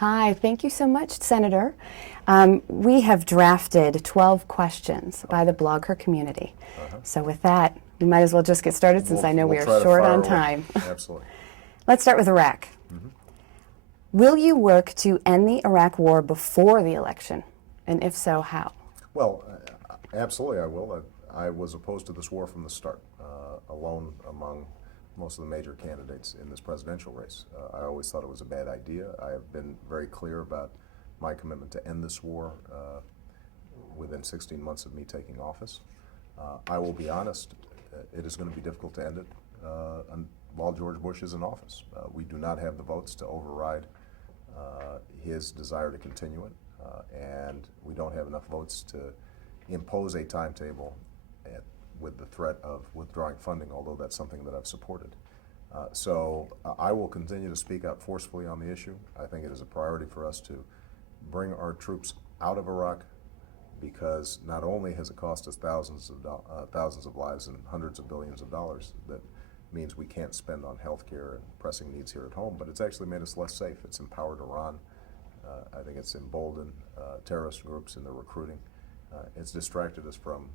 Hi, thank you so much, Senator. We have drafted 12 questions by the BlogHer community. So with that, we might as well just get started since I know we are short on time. Absolutely. Let's start with Iraq. Will you work to end the Iraq war before the election? And if so, how? Well, absolutely I will. I was opposed to this war from the start, alone among most of the major candidates in this presidential race. I always thought it was a bad idea. I have been very clear about my commitment to end this war within 16 months of me taking office. I will be honest, it is going to be difficult to end it while George Bush is in office. We do not have the votes to override his desire to continue it, and we don't have enough votes to impose a timetable with the threat of withdrawing funding, although that's something that I've supported. So I will continue to speak out forcefully on the issue. I think it is a priority for us to bring our troops out of Iraq, because not only has it cost us thousands of lives and hundreds of billions of dollars, that means we can't spend on health care and pressing needs here at home, but it's actually made us less safe. It's empowered Iran. I think it's emboldened terrorist groups in their recruiting. It's distracted us from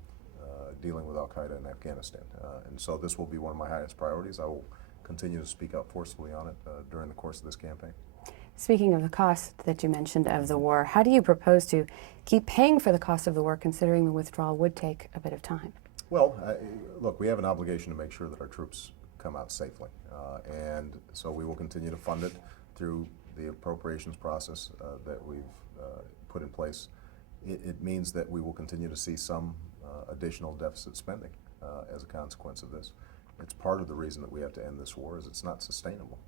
dealing with al-Qaeda in Afghanistan. And so this will be one of my highest priorities. I will continue to speak out forcefully on it during the course of this campaign. Speaking of the cost that you mentioned of the war, how do you propose to keep paying for the cost of the war, considering the withdrawal would take a bit of time? Well, look, we have an obligation to make sure that our troops come out safely. And so we will continue to fund it through the appropriations process that we've put in place. It means that we will continue to see some additional deficit spending as a consequence of this. It's part of the reason that we have to end this war, is it's not sustainable.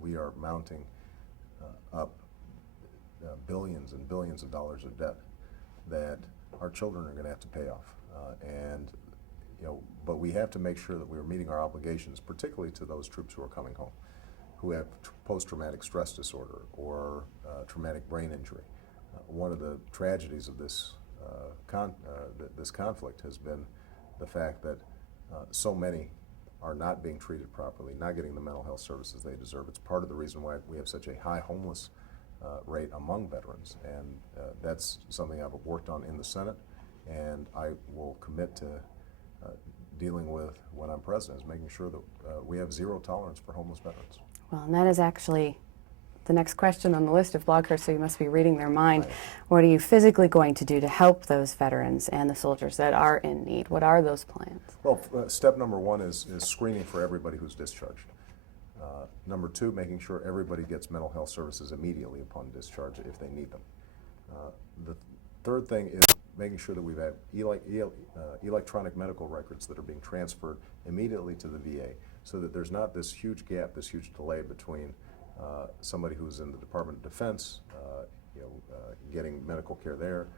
We are mounting up billions and billions of dollars of debt that our children are going to have to pay off. But we have to make sure that we're meeting our obligations, particularly to those troops who are coming home, who have post-traumatic stress disorder or traumatic brain injury. One of the tragedies of this this conflict has been the fact that so many are not being treated properly, not getting the mental health services they deserve. It's part of the reason why we have such a high homeless rate among veterans, and that's something I've worked on in the Senate, and I will commit to dealing with when I'm president, is making sure that we have zero tolerance for homeless veterans. Well, and that is actually the next question on the list of BlogHer, so you must be reading their mind. Right. What are you physically going to do to help those veterans and the soldiers that are in need? What are those plans? Well, step number one is screening for everybody who's discharged. Number two, making sure everybody gets mental health services immediately upon discharge if they need them. The third thing is making sure that we have electronic medical records that are being transferred immediately to the VA, so that there's not this huge gap, this huge delay between somebody who's in the Department of Defense, getting medical care there,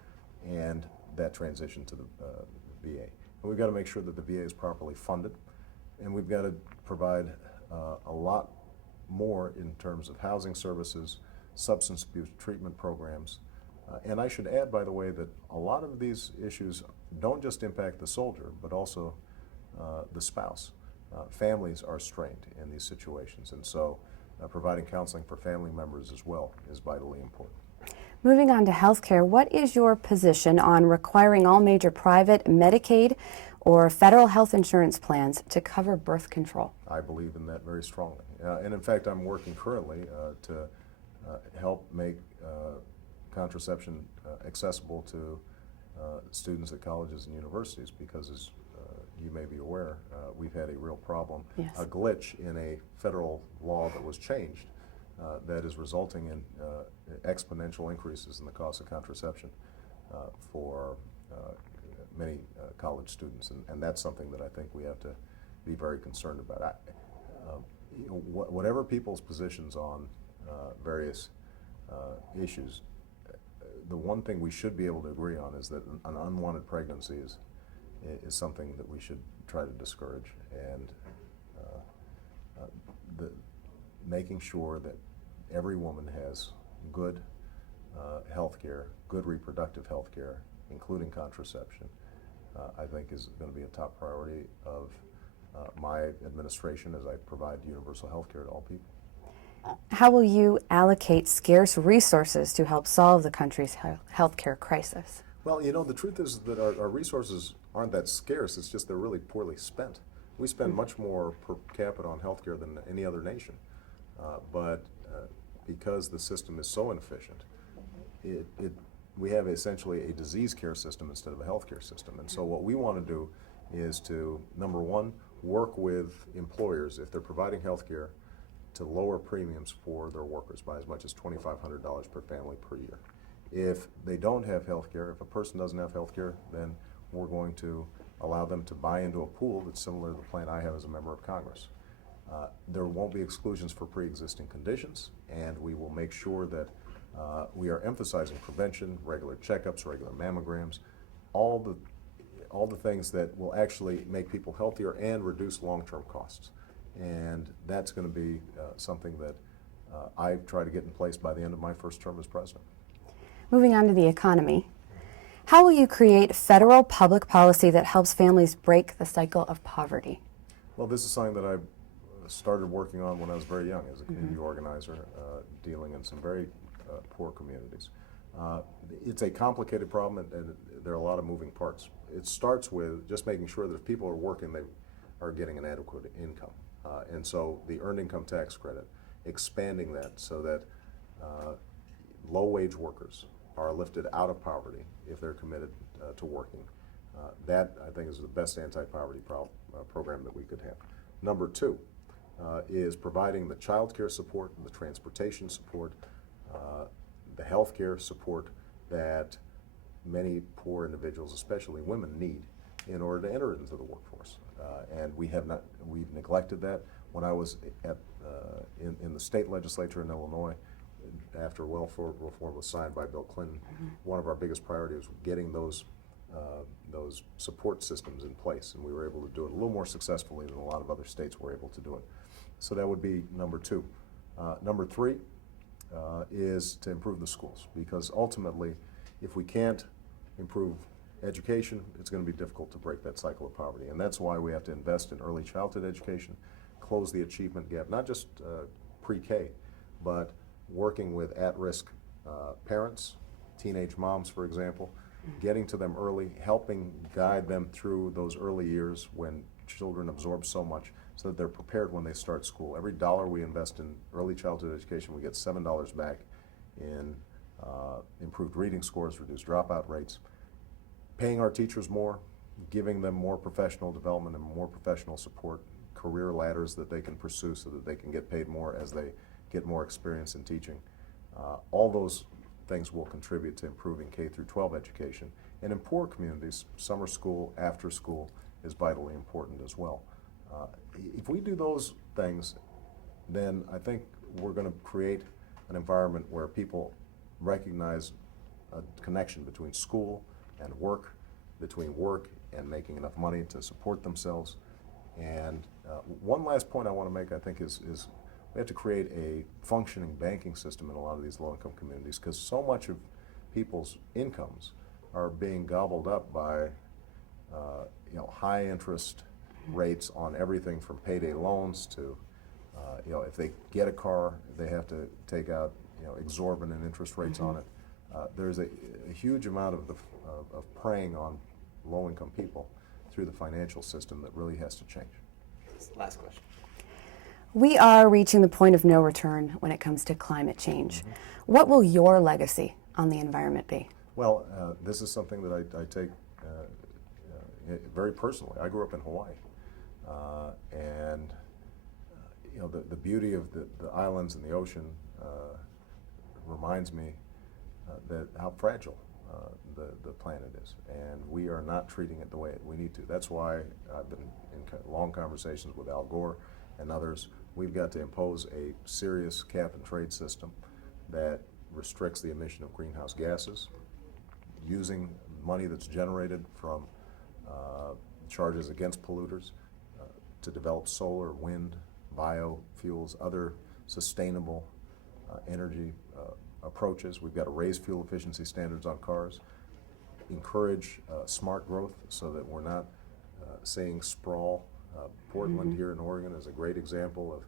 and that transition to the VA. And we've got to make sure that the VA is properly funded, and we've got to provide a lot more in terms of housing services, substance abuse treatment programs. And I should add, by the way, that a lot of these issues don't just impact the soldier, but also the spouse. Families are strained in these situations, and so providing counseling for family members as well is vitally important. Moving on to health care, what is your position on requiring all major private Medicaid or federal health insurance plans to cover birth control? I believe in that very strongly. And in fact, I'm working currently to help make contraception accessible to students at colleges and universities, because as you may be aware, we've had a real problem, yes, a glitch in a federal law that was changed that is resulting in exponential increases in the cost of contraception for many college students, and that's something that I think we have to be very concerned about. Whatever people's positions on various issues, the one thing we should be able to agree on is that an unwanted pregnancy is something that we should try to discourage, and making sure that every woman has good health care, good reproductive health care, including contraception, I think is going to be a top priority of my administration as I provide universal health care to all people. How will you allocate scarce resources to help solve the country's healthcare crisis? Well, you know, the truth is that our resources aren't that scarce. It's just they're really poorly spent. We spend much more per capita on healthcare than any other nation. But because the system is so inefficient, we have essentially a disease care system instead of a healthcare system. And so what we want to do is to, number one, work with employers, if they're providing healthcare, to lower premiums for their workers by as much as $2,500 per family per year. If they don't have health care, if a person doesn't have health care, then we're going to allow them to buy into a pool that's similar to the plan I have as a member of Congress. There won't be exclusions for pre-existing conditions, and we will make sure that we are emphasizing prevention, regular checkups, regular mammograms, all the things that will actually make people healthier and reduce long-term costs. And that's going to be something that I try to get in place by the end of my first term as president. Moving on to the economy, how will you create federal public policy that helps families break the cycle of poverty? Well, this is something that I started working on when I was very young as a community organizer, dealing in some very poor communities. It's a complicated problem, and there are a lot of moving parts. It starts with just making sure that if people are working, they are getting an adequate income. And so the earned income tax credit, expanding that so that low-wage workers are lifted out of poverty if they're committed to working. That, I think, is the best anti-poverty program that we could have. Number two is providing the child care support, the transportation support, the health care support that many poor individuals, especially women, need in order to enter into the workforce. And we've neglected that. When I was in the state legislature in Illinois, after welfare reform was signed by Bill Clinton, one of our biggest priorities was getting those support systems in place, and we were able to do it a little more successfully than a lot of other states were able to do it. So that would be number two. Number three is to improve the schools, because ultimately, if we can't improve education, it's going to be difficult to break that cycle of poverty. And that's why we have to invest in early childhood education, close the achievement gap, not just pre-K, but working with at-risk parents, teenage moms, for example, getting to them early, helping guide them through those early years when children absorb so much so that they're prepared when they start school. Every dollar we invest in early childhood education, we get $7 back in improved reading scores, reduced dropout rates. Paying our teachers more, giving them more professional development and more professional support, career ladders that they can pursue so that they can get paid more as they get more experience in teaching. All those things will contribute to improving K through 12 education. And in poor communities, summer school, after school is vitally important as well. If we do those things, then I think we're going to create an environment where people recognize a connection between school and work, between work and making enough money to support themselves. And one last point I want to make, I think, is we have to create a functioning banking system in a lot of these low-income communities, because so much of people's incomes are being gobbled up by high interest rates on everything from payday loans to if they get a car, they have to take out exorbitant interest rates on it. There's a huge amount of preying on low-income people through the financial system that really has to change. Last question. We are reaching the point of no return when it comes to climate change. What will your legacy on the environment be? Well, this is something that I take very personally. I grew up in Hawaii, and the beauty of the islands and the ocean reminds me that how fragile the planet is, and we are not treating it the way we need to. That's why I've been in long conversations with Al Gore and others. We've got to impose a serious cap and trade system that restricts the emission of greenhouse gases, using money that's generated from charges against polluters to develop solar, wind, biofuels, other sustainable energy approaches. We've got to raise fuel efficiency standards on cars, encourage smart growth so that we're not seeing sprawl. Portland here in Oregon is a great example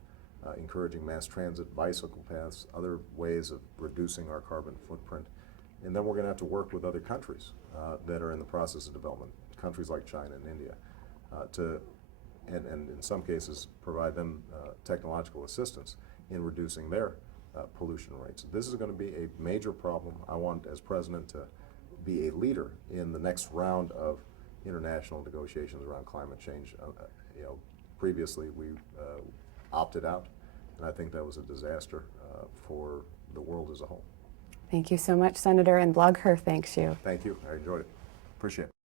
encouraging mass transit, bicycle paths, other ways of reducing our carbon footprint. And then we're going to have to work with other countries that are in the process of development, countries like China and India, and in some cases provide them technological assistance in reducing their pollution rates. This is going to be a major problem. I want, as president, to be a leader in the next round of international negotiations around climate change. Previously we opted out, and I think that was a disaster for the world as a whole. Thank you so much, Senator, and BlogHer thanks you. Thank you. I enjoyed it. Appreciate it.